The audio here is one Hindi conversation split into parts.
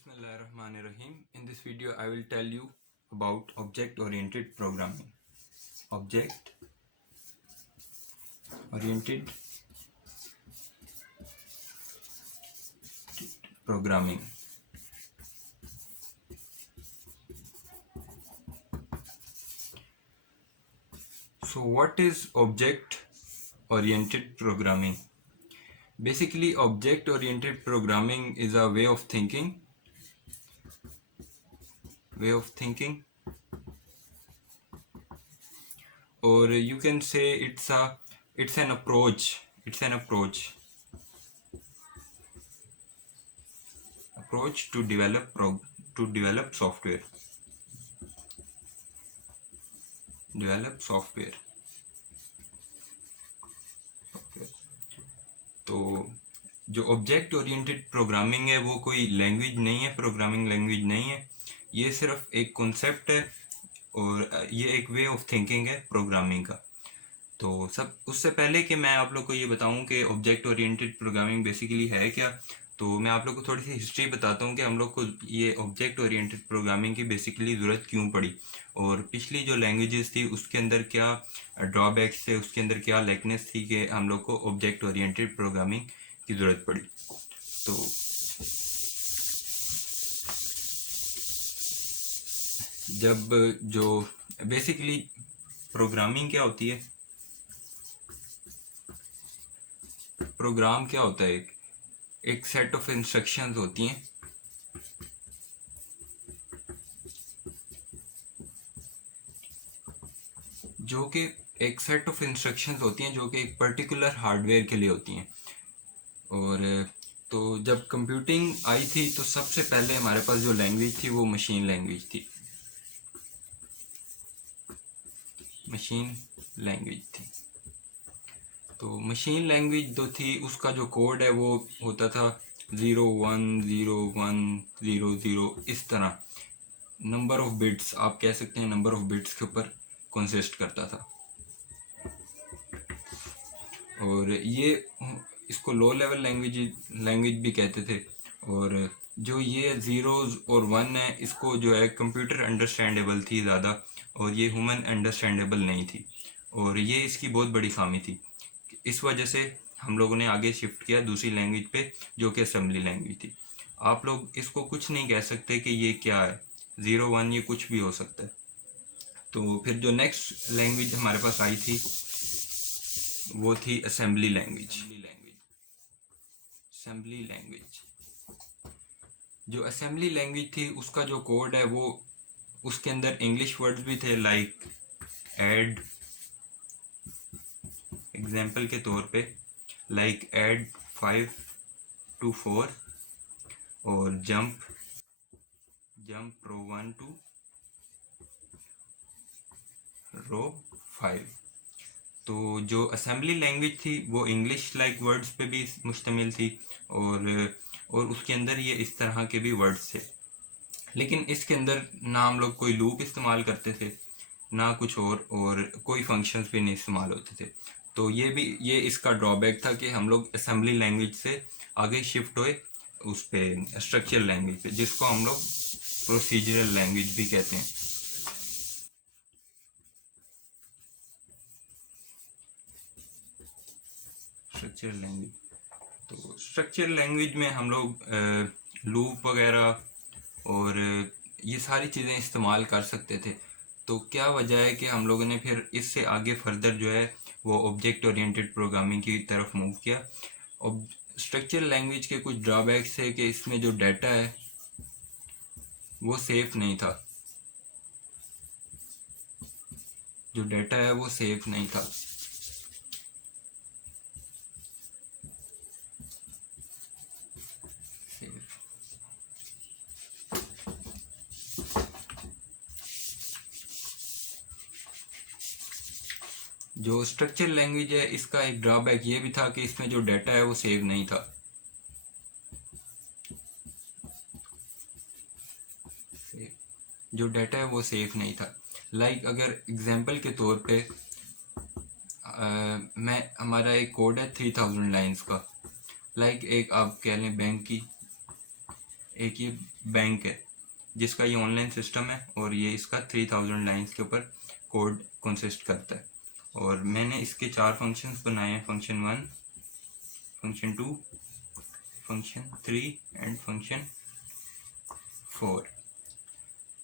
Bismillahirrahmanirrahim. In this video, I will tell you about object-oriented programming. Object-oriented programming. So, what is object-oriented programming? Basically, object-oriented programming is a way of thinking. Or you can say it's an approach. Approach to develop software. तो जो ऑब्जेक्ट ओरिएंटेड प्रोग्रामिंग है वो कोई लैंग्वेज नहीं है, प्रोग्रामिंग लैंग्वेज नहीं है, ये सिर्फ एक कॉन्सेप्ट है और ये एक वे ऑफ थिंकिंग है प्रोग्रामिंग का। तो सब उससे पहले कि मैं आप लोग को ये बताऊं कि ऑब्जेक्ट ओरिएंटेड प्रोग्रामिंग बेसिकली है क्या, तो मैं आप लोग को थोड़ी सी हिस्ट्री बताता हूँ कि हम लोग को ये ऑब्जेक्ट ओरिएंटेड प्रोग्रामिंग की बेसिकली ज़रूरत क्यों पड़ी और पिछली जो लैंग्वेजेस थी उसके अंदर क्या ड्रॉबैक्स थे, उसके अंदर क्या लैकनेस थी कि हम लोग को ऑब्जेक्ट ओरिएंटेड प्रोग्रामिंग की ज़रूरत पड़ी। तो जब जो बेसिकली प्रोग्रामिंग क्या होती है, प्रोग्राम क्या होता है, एक सेट ऑफ इंस्ट्रक्शंस होती हैं जो कि एक पर्टिकुलर हार्डवेयर के लिए होती हैं। और तो जब कंप्यूटिंग आई थी तो सबसे पहले हमारे पास जो लैंग्वेज थी वो मशीन लैंग्वेज थी। तो मशीन लैंग्वेज जो थी उसका जो कोड है वो होता था 0 1 0 1 0 0, इस तरह नंबर ऑफ बिट्स, आप कह सकते हैं नंबर ऑफ बिट्स के ऊपर कंसिस्ट करता था। और ये इसको लो लेवल लैंग्वेज भी कहते थे। और जो ये ज़ीरोज़ और वन है इसको जो है कंप्यूटर अंडरस्टैंडेबल थी ज़्यादा और ये ह्यूमन अंडरस्टैंडेबल नहीं थी, और ये इसकी बहुत बड़ी खामी थी। इस वजह से हम लोगों ने आगे शिफ्ट किया दूसरी लैंग्वेज पे जो कि असेंबली लैंग्वेज थी। आप लोग इसको कुछ नहीं कह सकते कि ये क्या है, 0 1 ये कुछ भी हो सकता है। तो फिर जो नेक्स्ट लैंग्वेज हमारे पास आई थी वो थी असेंबली लैंग्वेज। जो असेंबली लैंग्वेज थी उसका जो कोड है वो उसके अंदर इंग्लिश वर्ड्स भी थे, लाइक ऐड, एग्जाम्पल के तौर पे लाइक ऐड 5 to 4 और जंप रो 1 to रो 5। तो जो असेंबली लैंग्वेज थी वो इंग्लिश लाइक वर्ड्स पे भी मुश्तमिल थी और उसके अंदर ये इस तरह के भी वर्ड्स थे, लेकिन इसके अंदर ना हम लोग कोई लूप इस्तेमाल करते थे ना कुछ और कोई फंक्शंस भी नहीं इस्तेमाल होते थे। तो ये इसका ड्रॉबैक था कि हम लोग असेंबली लैंग्वेज से आगे शिफ्ट हुए उस पे स्ट्रक्चरल लैंग्वेज पे, जिसको हम लोग प्रोसीजरल लैंग्वेज भी कहते हैं। तो स्ट्रक्चरल लैंग्वेज में हम लोग लूप वगैरह और ये सारी चीज़ें इस्तेमाल कर सकते थे। तो क्या वजह है कि हम लोगों ने फिर इससे आगे फर्दर जो है वो ऑब्जेक्ट ओरिएंटेड प्रोग्रामिंग की तरफ मूव किया। और स्ट्रक्चरल लैंग्वेज के कुछ ड्रॉबैक्स है कि इसमें जो डाटा है वो सेफ नहीं था, जो स्ट्रक्चरल लैंग्वेज है इसका एक ड्रॉबैक ये भी था कि इसमें जो डाटा है वो सेव नहीं था। लाइक अगर एग्जांपल के तौर पे हमारा एक कोड है 3000 लाइंस का, लाइक एक आप कह लें बैंक की एक ये बैंक है जिसका ये ऑनलाइन सिस्टम है और ये इसका 3000 लाइंस के ऊपर कोड कंसिस्ट करता है। और मैंने इसके 4 फंक्शंस बनाए हैं, function 1, function 2, function 3 and function 4।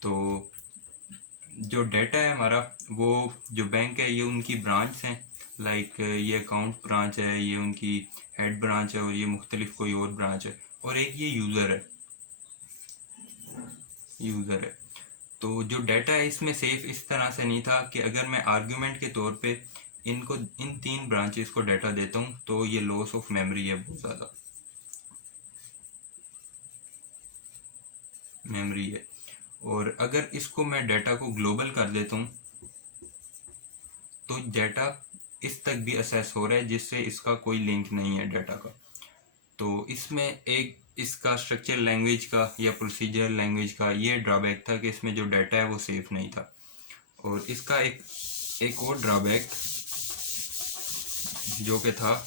तो जो डाटा है हमारा, वो जो बैंक है ये उनकी ब्रांच हैं, लाइक ये अकाउंट ब्रांच है, ये उनकी हेड ब्रांच है, और ये मुख्तलिफ कोई और ब्रांच है, और एक ये यूज़र है। तो जो डाटा है इसमें सेफ इस तरह से नहीं था कि अगर मैं आर्ग्यूमेंट के तौर पे इनको इन 3 ब्रांचेस को डाटा देता हूँ तो ये लॉस ऑफ मेमोरी है, बहुत ज़्यादा मेमोरी है। और अगर इसको मैं डाटा को ग्लोबल कर देता हूँ तो डाटा इस तक भी असेस हो रहा है जिससे इसका कोई लिंक नहीं है डाटा का। तो इसमें एक इसका स्ट्रक्चर लैंग्वेज का या प्रोसीजर लैंग्वेज का ये ड्रॉबैक था कि इसमें जो डाटा है वो सेफ नहीं था। और इसका एक और ड्रॉबैक जो कि था,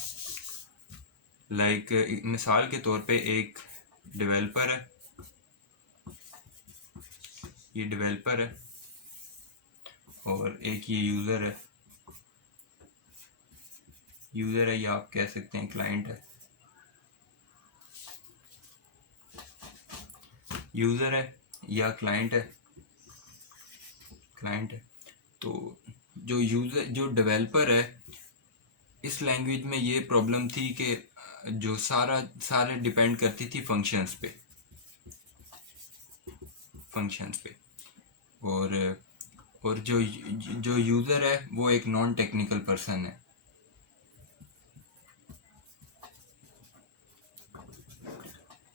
लाइक मिसाल के तौर पे एक डेवलपर है, ये डेवलपर है, और एक ये यूज़र है या आप कह सकते हैं क्लाइंट है, यूज़र है या क्लाइंट है। तो जो डेवलपर है, इस लैंग्वेज में ये प्रॉब्लम थी कि जो सारे डिपेंड करती थी फंक्शंस पे। और जो यूज़र है वो एक नॉन टेक्निकल पर्सन है।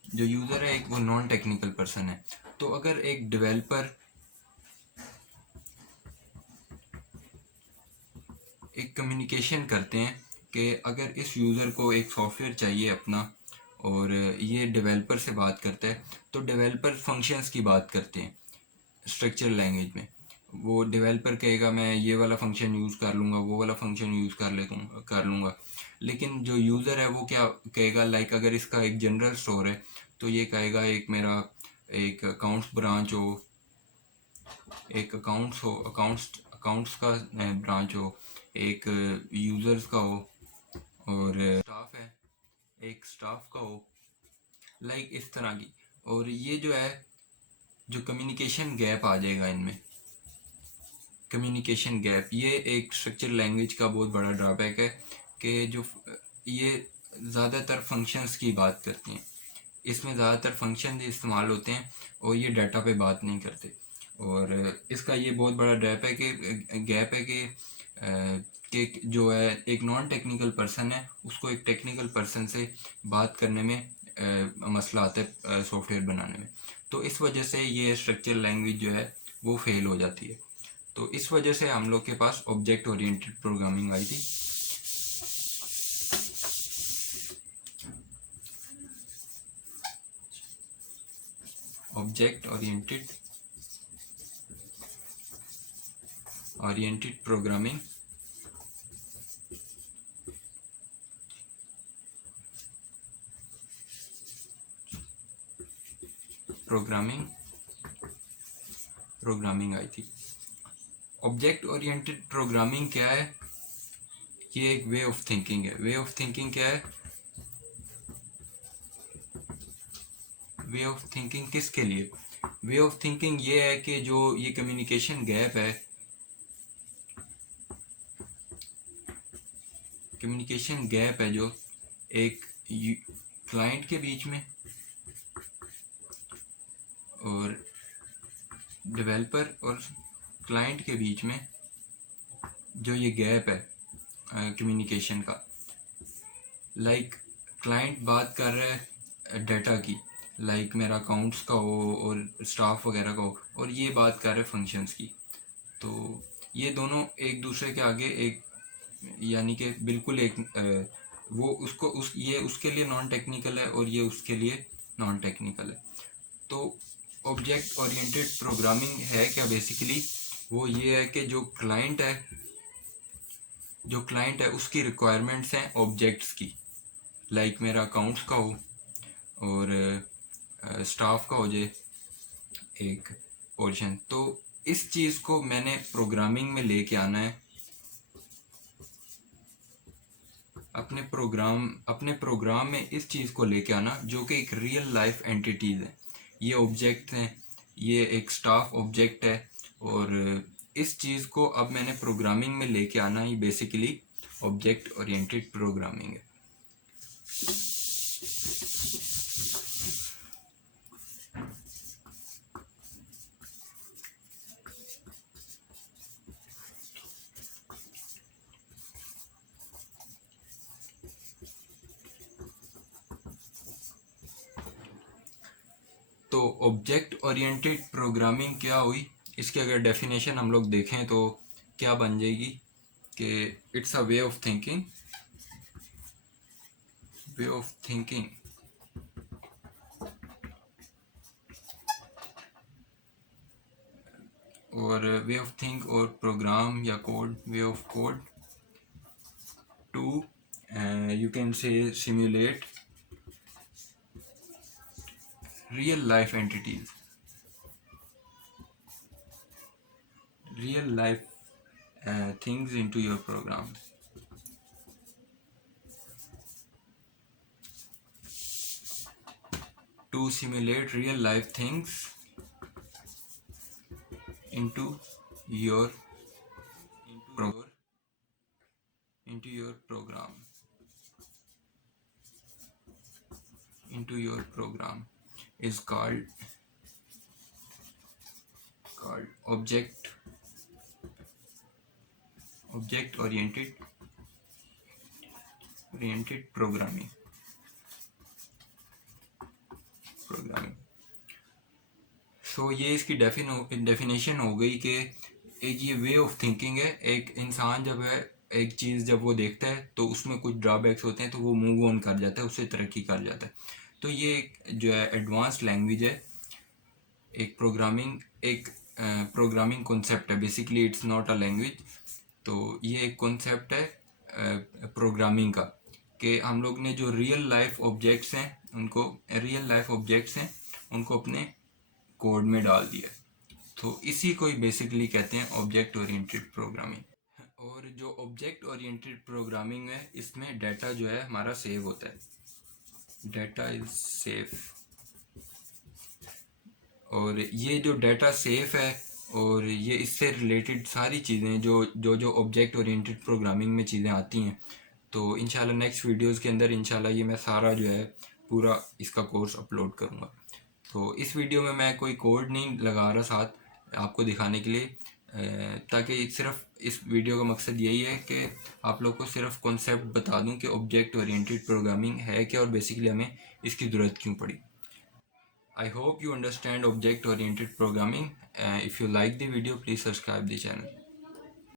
जो यूज़र है एक वो नॉन टेक्निकल पर्सन है। तो अगर एक डेवलपर एक कम्युनिकेशन करते हैं कि अगर इस यूज़र को एक सॉफ्टवेयर चाहिए अपना, और ये डेवलपर से बात करता है, तो डेवलपर फंक्शंस की बात करते हैं स्ट्रक्चर लैंग्वेज में। वो डेवलपर कहेगा मैं ये वाला फंक्शन यूज़ कर लूँगा, वो वाला फंक्शन यूज़ कर लूँगा। लेकिन जो यूज़र है वो क्या कहेगा, लाइक अगर इसका एक जनरल स्टोर है तो ये कहेगा एक मेरा एक अकाउंट्स ब्रांच हो, एक अकाउंट्स का ब्रांच हो, एक यूज़र्स का हो, और स्टाफ है एक स्टाफ का हो, लाइक इस तरह की। और ये जो है जो कम्युनिकेशन गैप आ जाएगा इनमें, कम्युनिकेशन गैप, ये एक स्ट्रक्चर लैंग्वेज का बहुत बड़ा ड्रॉबैक है कि जो ये ज़्यादातर फंक्शंस की बात करती हैं, इसमें ज़्यादातर फंक्शन इस्तेमाल होते हैं और ये डाटा पे बात नहीं करते। और इसका ये बहुत बड़ा गैप है कि जो है एक नॉन टेक्निकल पर्सन है उसको एक टेक्निकल पर्सन से बात करने में मसला आता है सॉफ्टवेयर बनाने में। तो इस वजह से ये स्ट्रक्चर लैंग्वेज जो है वो फेल हो जाती है। तो इस वजह से हम लोग के पास ऑब्जेक्ट ओरिएंटेड प्रोग्रामिंग आई थी। ऑब्जेक्ट ओरिएंटेड प्रोग्रामिंग आई थी। ऑब्जेक्ट ओरिएंटेड प्रोग्रामिंग क्या है? ये एक वे ऑफ थिंकिंग है। वे ऑफ थिंकिंग क्या है? वे ऑफ थिंकिंग किसके लिए? वे ऑफ थिंकिंग ये है कि जो ये कम्युनिकेशन गैप है, जो एक क्लाइंट के बीच में और डेवलपर और क्लाइंट के बीच में जो ये गैप है कम्युनिकेशन का, लाइक क्लाइंट बात कर रहा है डाटा की, लाइक मेरा अकाउंट्स का हो और स्टाफ वगैरह का हो, और ये बात कर रहे फंक्शंस की। तो ये दोनों एक दूसरे के आगे एक, यानी कि बिल्कुल एक वो ये उसके लिए नॉन टेक्निकल है और ये उसके लिए नॉन टेक्निकल है। तो ऑब्जेक्ट ओरिएंटेड प्रोग्रामिंग है क्या बेसिकली? वो ये है कि जो क्लाइंट है उसकी रिक्वायरमेंट्स हैं ऑब्जेक्ट्स की, लाइक मेरा अकाउंट्स का हो और स्टाफ का हो जाए एक पोर्शन। तो इस चीज़ को मैंने प्रोग्रामिंग में लेके आना है, अपने प्रोग्राम में इस चीज़ को लेके आना जो कि एक रियल लाइफ एंटिटीज़ है। ये ऑब्जेक्ट हैं, ये एक स्टाफ ऑब्जेक्ट है, और इस चीज़ को अब मैंने प्रोग्रामिंग में लेके आना ही बेसिकली ऑब्जेक्ट ओरिएंटेड प्रोग्रामिंग है। तो ऑब्जेक्ट ओरिएंटेड प्रोग्रामिंग क्या हुई, इसकी अगर डेफिनेशन हम लोग देखें तो क्या बन जाएगी कि it's a way of thinking और वे ऑफ थिंक और प्रोग्राम या code, way of code to you can say simulate real life entities, real life things into your program. To simulate real life things into your program, into your program is called object oriented programming. सो ये इसकी डेफिनेशन हो गई कि एक ये वे ऑफ थिंकिंग है। एक इंसान जब है एक चीज़ जब वो देखता है तो उसमें कुछ ड्रॉबैक्स होते हैं तो वो मूव ऑन कर जाता है, उससे तरक्की कर जाता है। तो ये एक जो है एडवांस्ड लैंग्वेज है, एक प्रोग्रामिंग कॉन्सेप्ट है। Basically it's not a language. तो ये एक कॉन्सेप्ट है प्रोग्रामिंग का, कि हम लोग ने जो रियल लाइफ ऑब्जेक्ट्स हैं उनको अपने कोड में डाल दिया। तो इसी को ही बेसिकली कहते हैं ऑब्जेक्ट ओरिएंटेड प्रोग्रामिंग। और जो ऑब्जेक्ट ओरिएंटेड प्रोग्रामिंग है इसमें डाटा जो है हमारा सेव होता है, डाटा इज सेफ। और ये जो डाटा सेफ है और ये इससे रिलेटेड सारी चीज़ें जो ऑब्जेक्ट ओरिएंटेड प्रोग्रामिंग में चीज़ें आती हैं, तो इंशाल्लाह नेक्स्ट वीडियोस के अंदर इंशाल्लाह ये मैं सारा जो है पूरा इसका कोर्स अपलोड करूँगा। तो इस वीडियो में मैं कोई कोड नहीं लगा रहा साथ आपको दिखाने के लिए, ताकि सिर्फ इस वीडियो का मकसद यही है कि आप लोग को सिर्फ कॉन्सेप्ट बता दूं कि ऑब्जेक्ट ओरिएंटेड प्रोग्रामिंग है क्या और बेसिकली हमें इसकी ज़रूरत क्यों पड़ी। I hope you understand object oriented programming. If you like the video, please subscribe the channel.